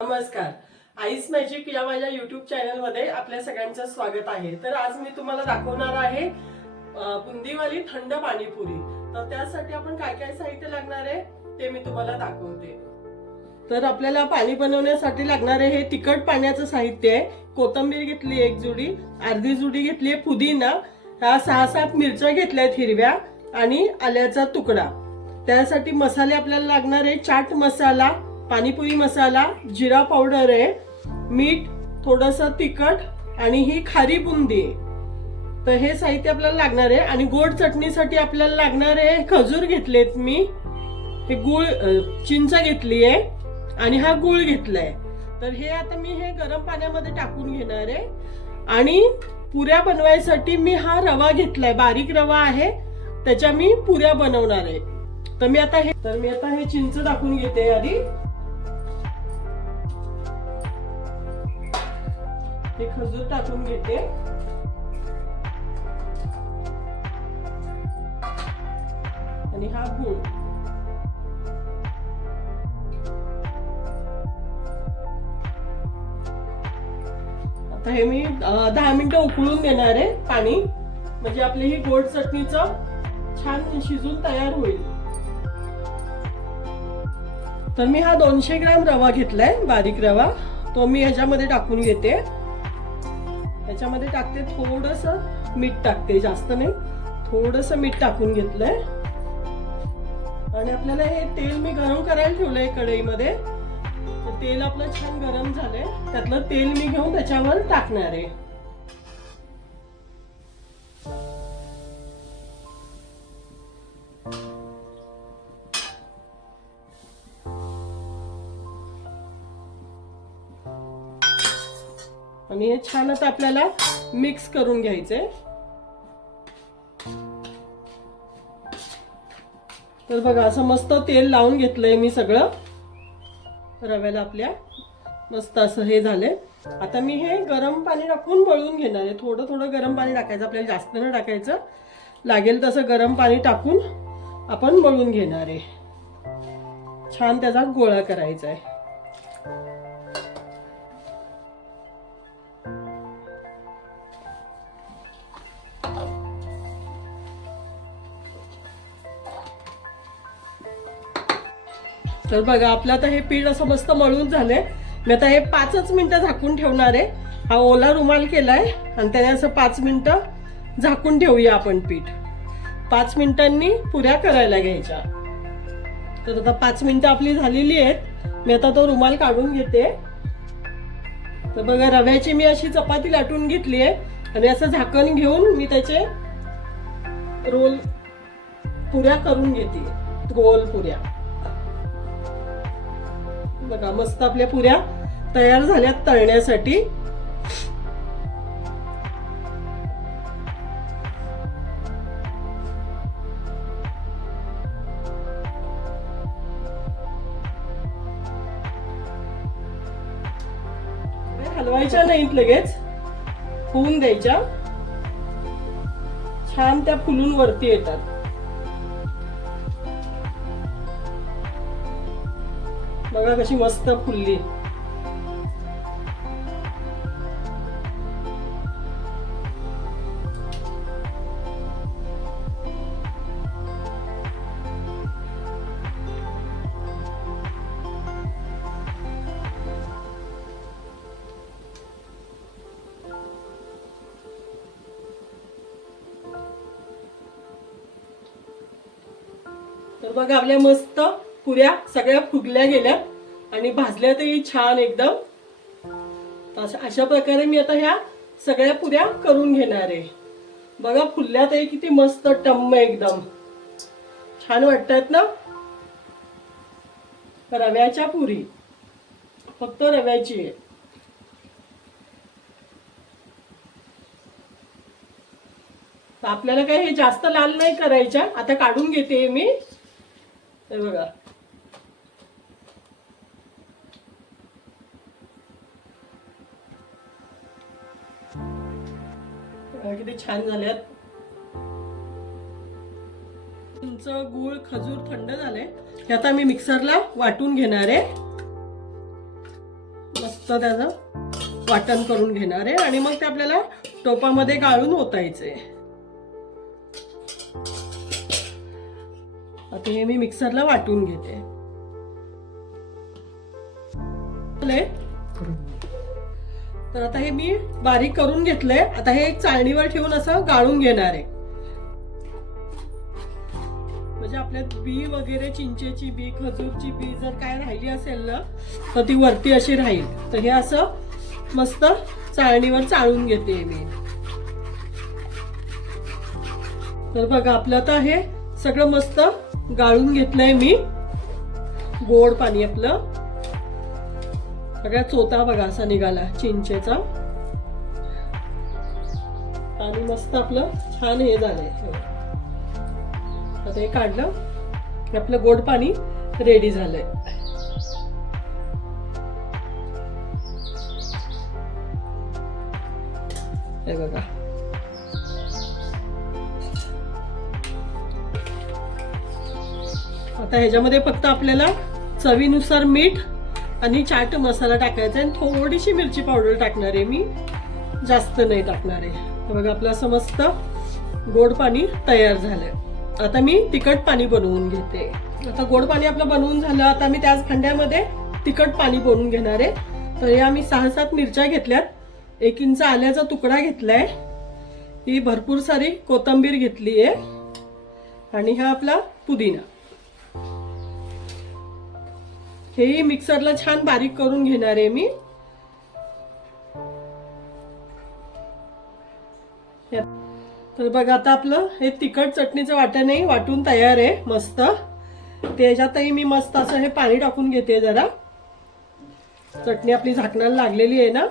नमस्कार. Ice magic या माझ्या युट्यूब चॅनल मध्ये आपल्या सगळ्यांचं स्वागत आहे. तर आज मी तुम्हाला दाखवणार आहे बुंदीवाली थंड पाणीपुरी. तर त्यासाठी आपण काय काय साहित्य लागणार आहे ते मी तुम्हाला दाखवते. तर आपल्याला पाणी बनवण्यासाठी लागणारे हे तिखट पाण्याचं साहित्य आहे. कोथिंबीर घेतली एक जुडी, अर्धी जुडी घेतली आहे पुदिना, ह्या 6-7 मिरच्या घेतल्यात हिरव्या आणि आल्याचा तुकडा. त्यासाठी मसाले आपल्याला लागणार आहे चाट मसाला, पाणीपुरी मसाला, जिरा पावडर आहे, मीठ, थोडंसं तिखट आणि ही खारी बुंदी आहे. तर हे साहित्य आपल्याला लागणार आहे. आणि गोड चटणीसाठी आपल्याला लागणार आहे खजूर घेतलेत मी, हे गुळ, चिंच घेतली आहे आणि हा गुळ घेतलाय. तर हे आता मी हे गरम पाण्यामध्ये टाकून घेणार आहे. आणि पुऱ्या बनवायसाठी मी हा रवा घेतलाय, बारीक रवा आहे, त्याच्या मी पुऱ्या बनवणार आहे. तर मी आता हे चिंच टाकून घेते आधी. हे खजूर टाकून घेते आणि हा गूळ. आता हे मी 10 मिनिटं उकळून देणार आहे पाणी, म्हणजे आपली ही गोड चटणीचं छान शिजून तयार होईल. तर मी हा 200 ग्रॅम रवा घेतलाय, बारीक रवा, तो मी ह्याच्यामध्ये टाकून घेते. त्याच्यामध्ये टाकते थोडंसं मीठ, टाकते जास्त नाही, थोडंसं मीठ टाकून घेतलंय. आणि आपल्याला हे तेल मी गरम करायला ठेवलंय कढईमध्ये. तर तेल आपलं छान गरम झालंय, त्यातलं तेल मी घेऊन त्याच्यावर टाकणार आहे. आणि हे छान आता आपल्याला मिक्स करून घ्यायचंय. तर बघा, असं मस्त तेल लावून घेतलंय मी सगळं रव्याला आपल्या. मस्त असं हे झालंय. आता मी हे गरम पाणी टाकून मळून घेणार आहे. थोडं थोडं गरम पाणी टाकायचं, आपल्याला जास्त न टाकायचं, लागेल तसं गरम पाणी टाकून आपण मळून घेणार आहे. छान त्याचा गोळा करायचा आहे. तर बघा, आपलं आता हे पीठ असं मस्त मळून झालंय. मी आता हे 5च मिनिटं झाकून ठेवणार आहे. हा ओला रुमाल केलाय आणि त्याने असं 5 मिनिटं झाकून ठेवूया आपण पीठ. 5 मिनिटांनी पुऱ्या करायला घ्यायच्या. तर आता 5 मिनिटं आपली झालेली आहेत. मी आता तो रुमाल काढून घेते. तर बघा, रव्याची मी अशी चपाती लाटून घेतली आहे आणि असं झाकण घेऊन मी त्याचे रोल पुऱ्या करून घेते, गोल पुऱ्या. बघा, मस्त आपल्या पुऱ्या तयार झाल्यात तळण्यासाठी. हलवायच्या नाहीत, लगेच होऊन द्यायच्या. छान त्या फुलून वरती येतात. बघा कशी मस्त फुलली. तर बघा, आपल्या मस्त पुऱ्या सगळ्या फुगल्या गेल्या आणि भाजल्यातही छान एकदम. अशा प्रकारे मी आता ह्या सगळ्या पुऱ्या करून घेणार आहे. बघा, फुलल्यातही किती मस्त टम्म एकदम छान वाटतात ना. रव्याच्या पुरी, फक्त रव्याची आहे. आपल्याला काय हे जास्त लाल नाही करायच्या. आता काढून घेते मी. हे बघा, किती छान झाल्यात. चिंच, गूळ, खजूर थंड झाले. हे आता मी मिक्सरला वाटून घेणार आहे. मस्त त्याचं वाटण करून घेणार आहे आणि मग ते आपल्याला टोपामध्ये गाळून ओतायचे. आता हे मी मिक्सरला वाटून घेते. तर आता हे मी बारीक करून घेतलंय. आता हे एक चाळणीवर ठेवून असं गाळून घेणार आहे. म्हणजे आपल्या बी वगैरे, चिंचेची बी, खजूरची बी जर काय राहिली असेल ना तर ती वरती अशी राहील. तर हे असं मस्त चाळणीवर चाळून घेते मी. तर बघा आपलं आता हे सगळं मस्त गाळून घेतलंय मी. गोड पाणी आपलं सगळ्या चोथा बघा असा निघाला चिंचेचा आणि मस्त आपलं छान हे झालंय. आता हे काढलं की आपलं गोड पाणी रेडी झालंय. हे बघा आता ह्याच्यामध्ये फक्त आपल्याला चवीनुसार मीठ आणि चाट मसाला टाकायचा आहे. थोडीशी मिरची पावडर टाकणार आहे मी, जास्त नाही टाकणार आहे. तर बघा आपलं असं मस्त गोड पाणी तयार झालंय. आता मी तिखट पाणी बनवून घेते. आता गोड पाणी आपलं बनवून झालं. आता मी त्याच भांड्यामध्ये तिखट पाणी बनवून घेणार आहे. तर या मी 6-7 मिरच्या घेतल्यात, 1 इंच आल्याचा तुकडा घेतलाय, ही भरपूर सारी कोथिंबीर घेतली आहे आणि हा आपला पुदिना. हेही मिक्सरला छान बारीक करून घेणार आहे मी. तर बघा आता आपलं हे तिखट चटणीचं वाटणही वाटून तयार आहे मस्त. त्याच्यातही मी मस्त असं हे पाणी टाकून घेते. जरा चटणी आपली झाकणाला लागलेली आहे ना.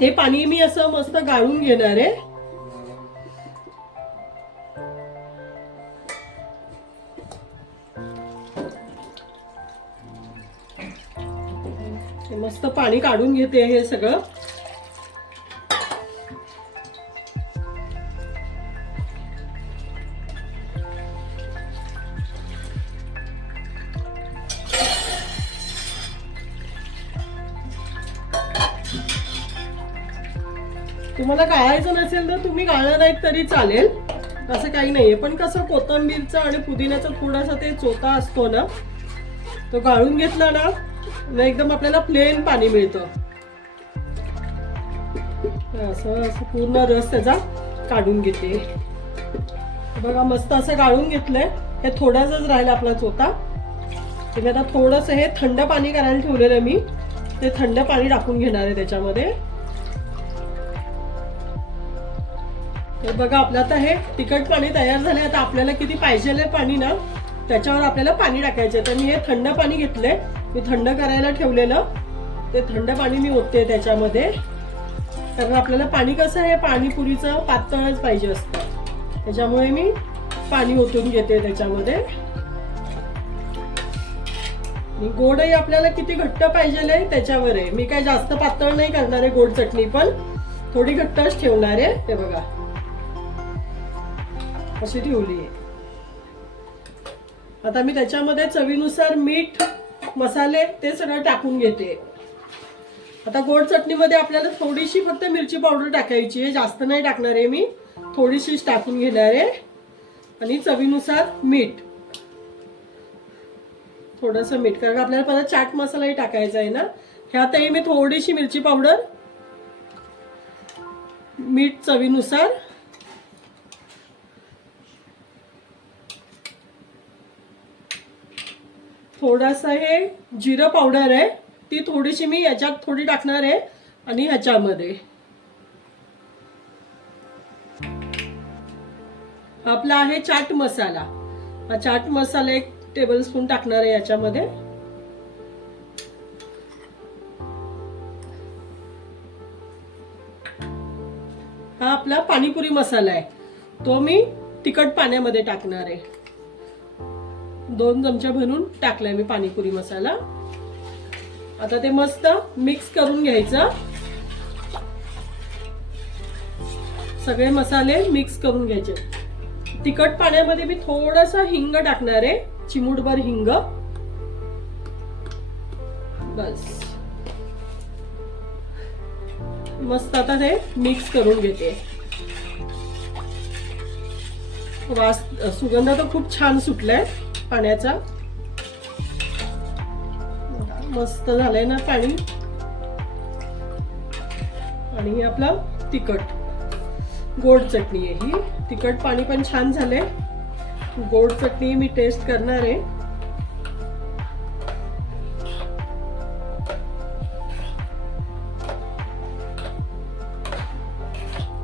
ते पाणी मी असं मस्त गाळून घेणार आहे. मस्त पाणी काढून घेते हे सगळं. तुम्हाला गाळायचं नसेल तर तुम्ही गाळलं नाही तरी चालेल, असं काही नाहीये. पण कसं कोथिंबीरचा आणि पुदिन्याचा थोडासा ते चोथा असतो ना, तो गाळून घेतला ना एकदम आपल्याला प्लेन पाणी मिळतं. असं असं पूर्ण रस त्याचा काढून घेते. बघा मस्त असं गाळून घेतलंय. हे थोडासाच राहिला आपला चोथा. तुम्ही आता थोडंसं हे थंड पाणी करायला ठेवलेलं मी, ते थंड पाणी टाकून घेणार आहे त्याच्यामध्ये. तर बघा आपलं आता हे तिखट पाणी तयार झालंय. आता आपल्याला किती पाहिजे पाणी ना त्याच्यावर आपल्याला पाणी टाकायचं. तर मी हे थंड पाणी घेतलंय, मी थंड करायला ठेवलेलं, ते थंड पाणी मी ओतते त्याच्यामध्ये. कारण आपल्याला पाणी कसं आहे पाणीपुरीचं पातळच पाहिजे असतं, त्याच्यामुळे मी पाणी ओतून घेते त्याच्यामध्ये. गोडही आपल्याला किती घट्ट पाहिजे त्याच्यावर आहे. मी काय जास्त पातळ नाही करणार आहे. गोड चटणी पण थोडी घट्टच ठेवणार आहे. ते बघा अशी ठेवली आहे. आता मी त्याच्यामध्ये चवीनुसार मीठ, मसाले ते सगळं टाकून घेते. आता गोड चटणीमध्ये आपल्याला थोडीशी फक्त मिरची पावडर टाकायची आहे, जास्त नाही टाकणार आहे मी, थोडीशीच टाकून घेणार आहे. आणि चवीनुसार मीठ, थोडंसं मीठ, कारण आपल्याला परत चाट मसालाही टाकायचा आहे ना. ह्यातही मी थोडीशी मिरची पावडर, मीठ चवीनुसार, थोडासा हे जिरं पावडर आहे, ती थोडीशी मी याच्यात थोडी टाकणार आहे. आणि ह्याच्यामध्ये आपला आहे चाट मसाला. हा चाट मसाला 1 टेबलस्पून टाकणार आहे याच्यामध्ये. हा आपला पाणीपुरी मसाला आहे, तो मी तिखट पाण्यामध्ये टाकणार आहे. 2 चमचे भरून टाकलाय मी पाणीपुरी मसाला. आता ते मस्त मिक्स करून घ्यायचं. सगळे मसाले मिक्स करून घ्यायचे. तिखट पाण्यामध्ये मी थोडासा हिंग टाकणार आहे, चिमूटभर हिंग. बस मस्त आता ते मिक्स करून घेते. वास सुगंध तर खूप छान सुटलाय पाण्याचा. मस्त झालंय ना पाणी. आणि हे आपलं तिखट गोड चटणी आहे ही. तिखट पाणी पण छान झालंय. गोड चटणी मी टेस्ट करणार आहे.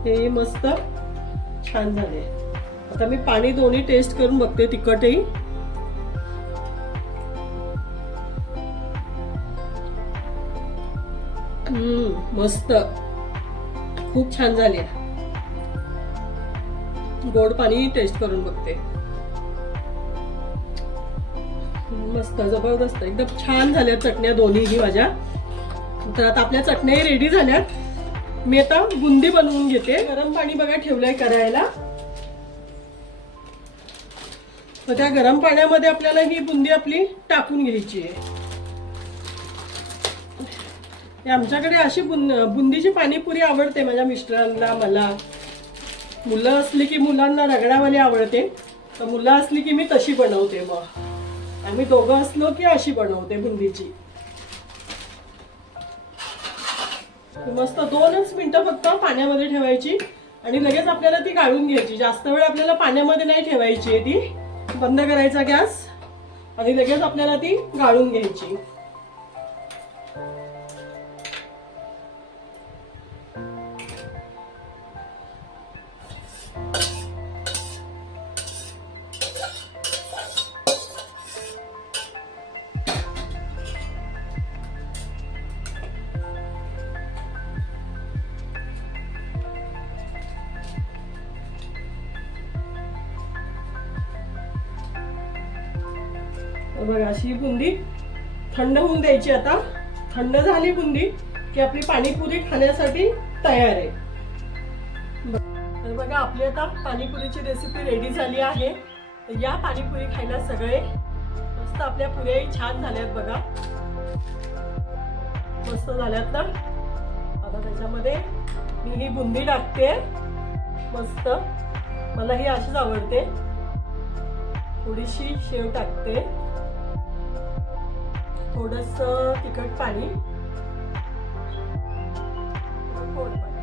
हे मस्त छान झाले. आता मी पाणी दोन्ही टेस्ट करून बघते, तिखटही. मस्त खूप छान झाली. गोड पाणी टेस्ट करून बघते. मस्त जबरदस्त एकदम छान झाल्या चटण्या दोन्हीही माझ्या. तर आता आपल्या चटण्या रेडी झाल्यात. मी आता बुंदी बनवून घेते. गरम पाणी बघा ठेवलंय करायला. तर त्या गरम पाण्यामध्ये आपल्याला ही बुंदी आपली टाकून घ्यायची आहे. आमच्याकडे अशी बुंदीची पाणीपुरी आवडते माझ्या मिस्टरांना, मला. मुलं असली की मुलांना रगडावाली आवडते, तर मुलं असली की मी तशी बनवते. मग आम्ही दोघं असलो की अशी बनवते बुंदीची. मस्त 2च मिनिटं फक्त पाण्यामध्ये ठेवायची आणि लगेच आपल्याला ती गाळून घ्यायची. जास्त वेळ आपल्याला पाण्यामध्ये नाही ठेवायची आहे ती. बंद करायचा गॅस आणि लगेच आपल्याला ती गाळून घ्यायची. बघा अशी बुंदी थंड होऊन द्यायची. आता थंड झाली बुंदी की आपली पाणीपुरी खाण्यासाठी तयार आहे. तर बघा आपली आता पाणीपुरीची रेसिपी रेडी झाली आहे. तर या पाणीपुरी खायला सगळे. मस्त आपल्या पुऱ्याही छान झाल्यात बघा. मस्त झाल्यात ना. आता त्याच्यामध्ये मी ही बुंदी टाकते. मस्त मला ही अशीच आवडते. थोडीशी शेव टाकते, थोडस तिखट पाणी, गोड पाणी.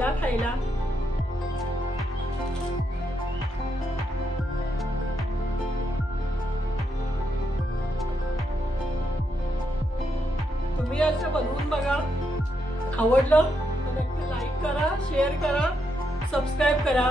या खायला. तुम्ही असं बनवून बघा. आवडलं तर नक्की लाईक करा, शेअर करा, सबस्क्राईब करा.